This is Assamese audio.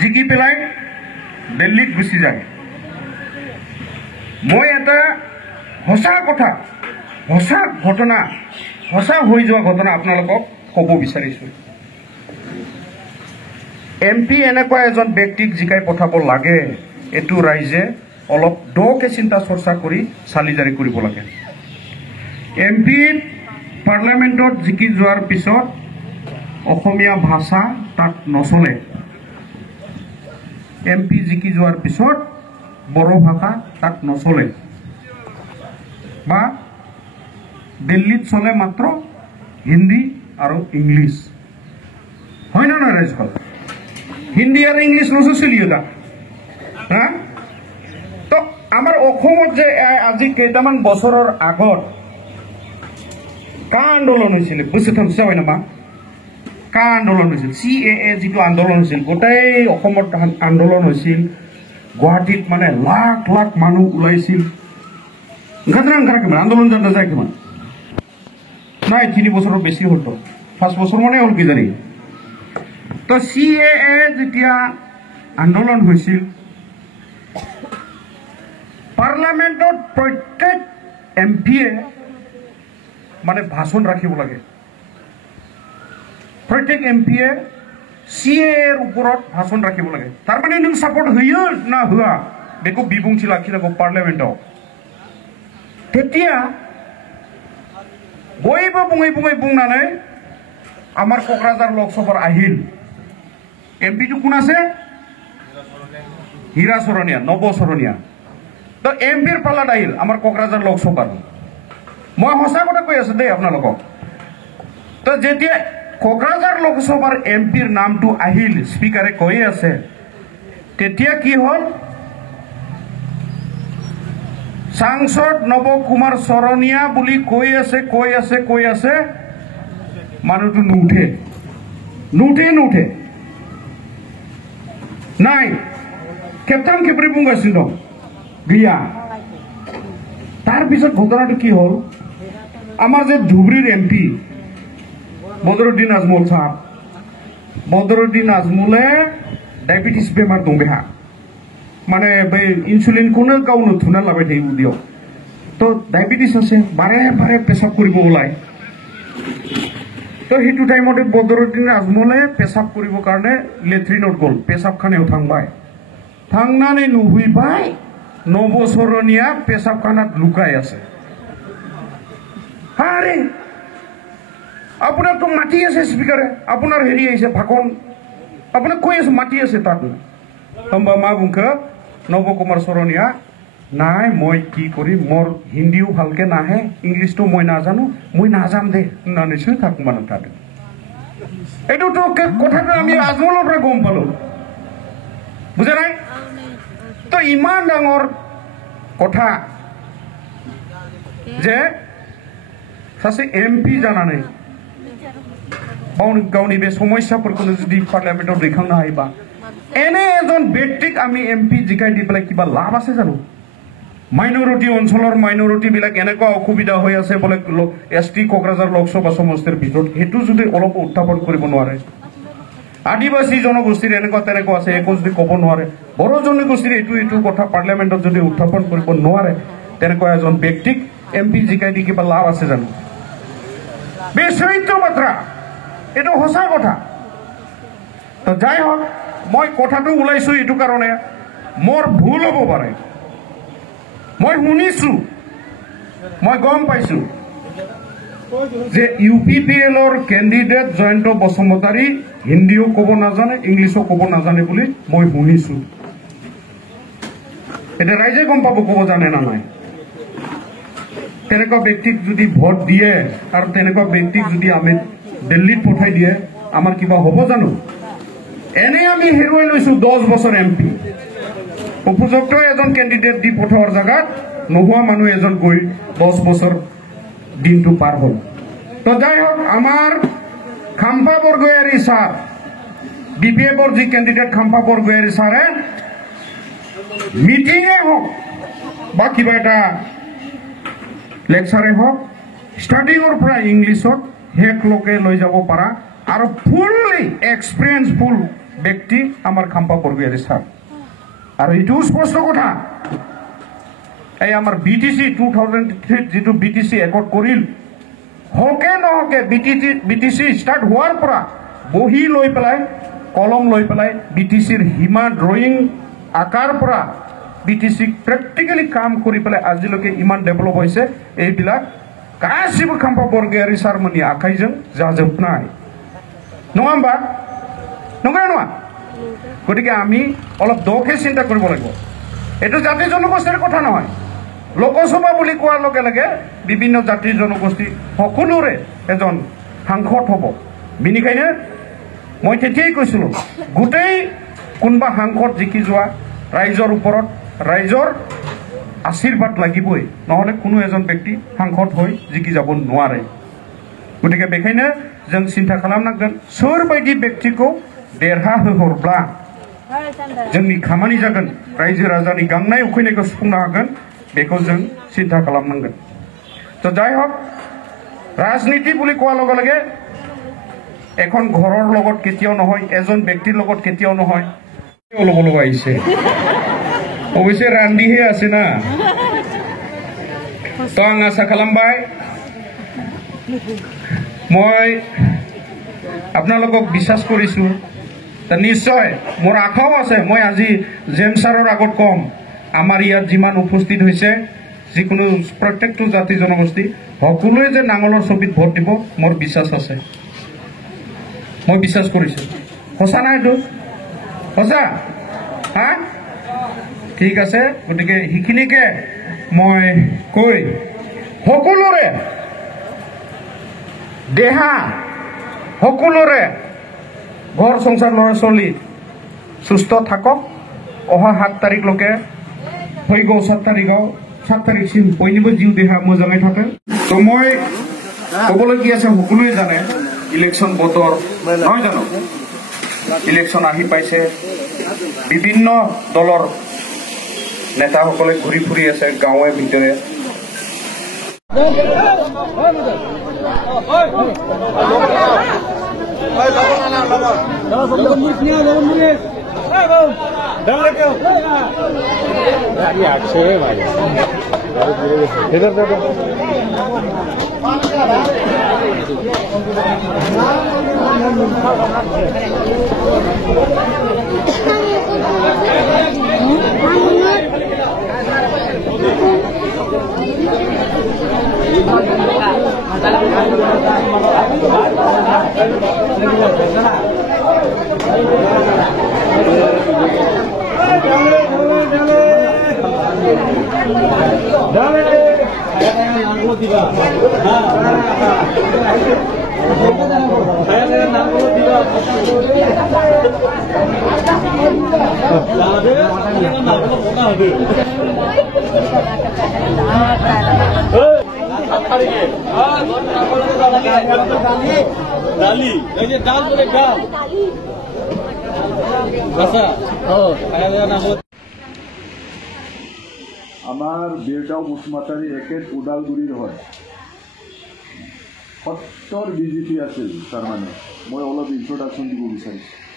জিকি পেলাই দিল্লীত গুচি যায় মই এটা সঁচা কথা সঁচা ঘটনা সঁচা হৈ যোৱা ঘটনা আপোনালোকক ক'ব বিচাৰিছোঁ এমপি এনেকুৱা এজন ব্যক্তিক জিকাই পঠাব লাগে এটো ৰাইজে অলপ দকে চিন্তা চৰ্চা কৰি চালি জাৰি কৰিব লাগে এমপি পাৰ্লামেণ্টত জিকি যোৱাৰ পিছত অসমীয়া ভাষা তাত নচলে এমপি জিকি যোৱাৰ পিছত বড়ো ভাষা তাত নচলে বা দিল্লীত চলে মাত্ৰ হিন্দী আৰু ইংলিছ হয় না নহয় ৰাইজসকল হিন্দী আৰু ইংলিছ নচলিও তাত হা তো আমাৰ অসমত যে আজি কেইটামান বছৰৰ আগত কা আন্দোলন হৈছিল বুজি থৈছে হয় নামা কা আন্দোলন হৈছিল CAA যিটো আন্দোলন হৈছিল গোটেই অসমত আন্দোলন হৈছিল গুৱাহাটীত মানে লাখ লাখ মানুহ ওলাইছিল আন্দোলন জানা যায় কিমান নাই 3 বছৰৰ বেছি হ'ল তো 5 বছৰ মানে হ'ল কিজানি তো CAA যেতিয়া আন্দোলন হৈছিল পাৰ্লামেণ্টত প্ৰত্যেক এমপিয়ে মানে ভাষণ ৰাখিব লাগে প্ৰত্যেক এমপিয়ে CAAৰ ওপৰত ভাষণ ৰাখিব লাগে তাৰ মানে নং সাপোৰ্ট হইও না হুয়া বেকো বিবুংছি লাখি লাগো পাৰ্লামেণ্টত তেতিয়া বইবো বুঙै বুংনাनै আমাৰ কোকৰাঝাৰ লোকসভাৰ আহিল এমপি তো কোন আছে হীৰা চৰণীয়া নব চৰণীয়া তো এমপিৰ পালাত আহিল আমাৰ কোকৰাঝাৰ লোকসভাৰ মই সঁচা কথা কৈ আছো দেই আপোনালোকক তো যেতিয়া কোকৰাঝাৰ লোকসভাৰ এমপিৰ নামটো আহিল স্পিকাৰে কৈ আছে তেতিয়া কি হ'ল সাংসদ নব কুমাৰ চৰণীয়া বুলি কৈ আছে মানুহটো নুঠে নাই কেপ্টান কেপ্ৰি বুংগাছিল গিয়া তাৰ পিছত ঘটনাটো কি হ'ল আমাৰ যে ধুবুৰীৰ এমপি বদৰুদ্দিন আজমল সাহেব বদৰুদ্দিন আজমলে ডায়াবেটিস বেমাৰ দং বেহা মানে ইনসুলিন কোনো গাউনো থুনা লাবাই থাকি দিও তো ডায়াবেটিস আছে বাৰে বাৰে পেছাব কৰিব ওলাই তো হিটু টাইমতে বদৰুদ্দিন আজমলে পেছাব কৰিব কাৰণে লেট্ৰিনত গ'ল পেছাবখানেও থাংবাই থাংনাनै নুহুইবাই নবচৰণীয়া পেছাবখানাত লুকাই আছে আৰে আপোনাৰ তো মাটি আছে স্পিকাৰে আপোনাৰ হেৰি আছে ভাকন আপোনাক কৈ আছে মাটি আছে তাত হম্বা মা বুংকা নব কুমাৰ চৰণীয়া নাই মই কি কৰি মোৰ হিন্দীও ভালকে নাহে ইংলিছটো মই নাজানো মই নাজান দে নানিছো থাক মানুহ তাত এইটো তো কথাটো আমি আজমলৰ পৰা গম পালো বুজা নাই তো ইমান ডাঙৰ কথা যে সাসে এমপি জানা নাই गावनि बे समस्याफोरखौ जुदि पार्लियामेन्टआव दैखांनो हायोबा एने एजन व्यक्तिक आमी एमपि जिकाय দি পেলাই কিবা লাভ আছে জানো মাইনৰিটি অঞ্চলৰ মাইনৰিটি বিলাক এনেকুৱা অসুবিধা হৈ আছে বলে এসটি কোকৰাঝাৰ লোকসভা সমষ্টিৰ ভিতৰত হেতু যদি অলপ উত্থাপন কৰিব নোৱাৰে আদিবাসী জনগোষ্ঠীৰ এনেকুৱা তেনেকুৱা আছে একো যদি ক'ব নোৱাৰে বড়ো জনগোষ্ঠীৰ এইটো কথা পাৰ্লিয়ামেন্টত যদি উত্থাপন কৰিব নোৱাৰে তেনেকুৱা এজন ব্যক্তিক এমপি জিকাই দি কিবা লাভ আছে জানো বেচৰিত্ৰ মাত্ৰা এটো হসা কথা তো যাই হোক মই কথাটো উলাইছো এটো কারণে মোর ভুল হব পারে মই শুনিছো মই গম পাইছো যে ইউপিপিএলৰ ক্যান্ডিডেট জয়ন্ত বসুমতাৰী হিন্দীও ক'ব নাজানে ইংলিশও ক'ব নাজানে বুলি মই শুনিছো এটা ৰাইজে গম পাব ক'ব জানে না নাই তেনেকুৱা ব্যক্তিক যদি ভোট দিয়ে আৰু তেনেকুৱা ব্যক্তিক যদি আমি দিল্লীত পঠাই দিয়ে আমাৰ কিবা হ'ব জানো এনে আমি হেৰুৱাই লৈছো 10 বছৰ এমপি উপযুক্ত এজন ক্যান্ডিডেট দি পঠাৱাৰ জায়গাত নোহোৱা মানুহ এজন গৈ 10 বছৰ দিনটো পাৰ হ'ল তো যাই হোক আমাৰ খাম্পা বৰগয়াৰী স্যাৰ বিপিএফৰ যি ক্যান্ডিডেট খাম্পা বৰগয়াৰী স্যাৰে মিটিংয়ে হোক বা কিবা এটা লেকচাৰে হোক স্টাৰ্টিঙৰ পৰা ইংলিছত হেক লোকে লৈ যাব পাৰা আৰু ফুললি এক্সপিৰিয়েঞ্চফুল ব্যক্তি আমাৰ খাম্পা বৰগোহাঁই ছাৰ আৰু এইটোও স্পষ্ট কথা এই আমাৰ BTC 2003 যিটো BTC একৰ্ড কৰিল হকে নহকে BTC ষ্টাৰ্ট হোৱাৰ পৰা বহি লৈ পেলাই কলম লৈ পেলাই BTCৰ হিমা ড্ৰয়িং আকাৰ পৰা BTC প্ৰেক্টিকেলি কাম কৰি পেলাই আজিলৈকে ইমান ডেভেলপ হৈছে এইবিলাক গাসैबो খাম্পা বৰগোহাঁই ছাৰমोननि आखाइजों जाजोबनाय नङा होमबा नंगौ नङा গতিকে আমি অলপ দকে চিন্তা কৰিব লাগিব এটো জাতি জনগোষ্ঠীৰ কথা নহয় লোকসভা বুলি কোৱাৰ লগে লগে বিভিন্ন জাতি জনগোষ্ঠী সকলোৰে এজন সাংসদ হ'ব বিনিখাইনে মই তেতিয়াই কৈছিলো গোটেই কোনবা সাংসদ জিকি যোৱা ৰাইজৰ ওপৰত ৰাইজৰ আশীৰ্বাদ লাগিবই নহলে কোনো এজন ব্যক্তি সাংসদ হৈ জিকি যাব নোৱাৰে গতিকে বেখাইনে जों চিন্তা खालामनांगोन सोरबायदि व्यक्तिखौ देरहा होहरब्ला जोंनि खामानि जागोन रायजो राजानि गांनाय उखैनायखौ सुफुंनो हागोन बेखौ जों चिन्ता खालामनांगोन तो যাই হোক राजनीति বুলি কোৱাৰ লগে লগে এখন ঘৰৰ লগত কেতিয়াও নহয় এজন ব্যক্তিৰ লগত কেতিয়াও নহয় অলপ অলপ আহিছে অৱশ্যে ৰান্দিহে আছে না তো আং আশা খালামবাই মই আপোনালোকক বিশ্বাস কৰিছো নিশ্চয় মোৰ আশাও আছে মই আজি জেম ছাৰৰ আগত কম আমাৰ ইয়াত যিমান উপস্থিত হৈছে যিকোনো প্ৰত্যেকটো জাতি জনগোষ্ঠী সকলোৱে যে নাঙলৰ ছবিত ভোট দিব মোৰ বিশ্বাস আছে মই বিশ্বাস কৰিছো সঁচা না এইটো সঁচা হা ঠিক আছে গতিকে সেইখিনিকে মই কৈ সকলোৰে দেহা সকলোৰে ঘৰ সংসাৰ ল'ৰা ছোৱালী সুস্থ থাকক অহা 7 তাৰিখলৈকে হৈ গ'ল 7 তাৰিখसिम বয়নিবো জিউ দেহা মোজাঙै থাকে তো মই ক'বলৈ কি আছে সকলোৱে জানে ইলেকশ্যন বতৰ নহয় জানো ইলেকশ্যন আহি পাইছে বিভিন্ন দলৰ নেতাসকলে ঘূৰি ফুৰি আছে গাঁৱে ভিতৰে আমাৰ দেউতাও মুসমাতাৰি একেট ওদালগুৰিৰ হয় 70 বিজেপি আছিল তাৰ মানে মই অলপ ইন্ট্ৰোডাকশন দিব বিচাৰিছো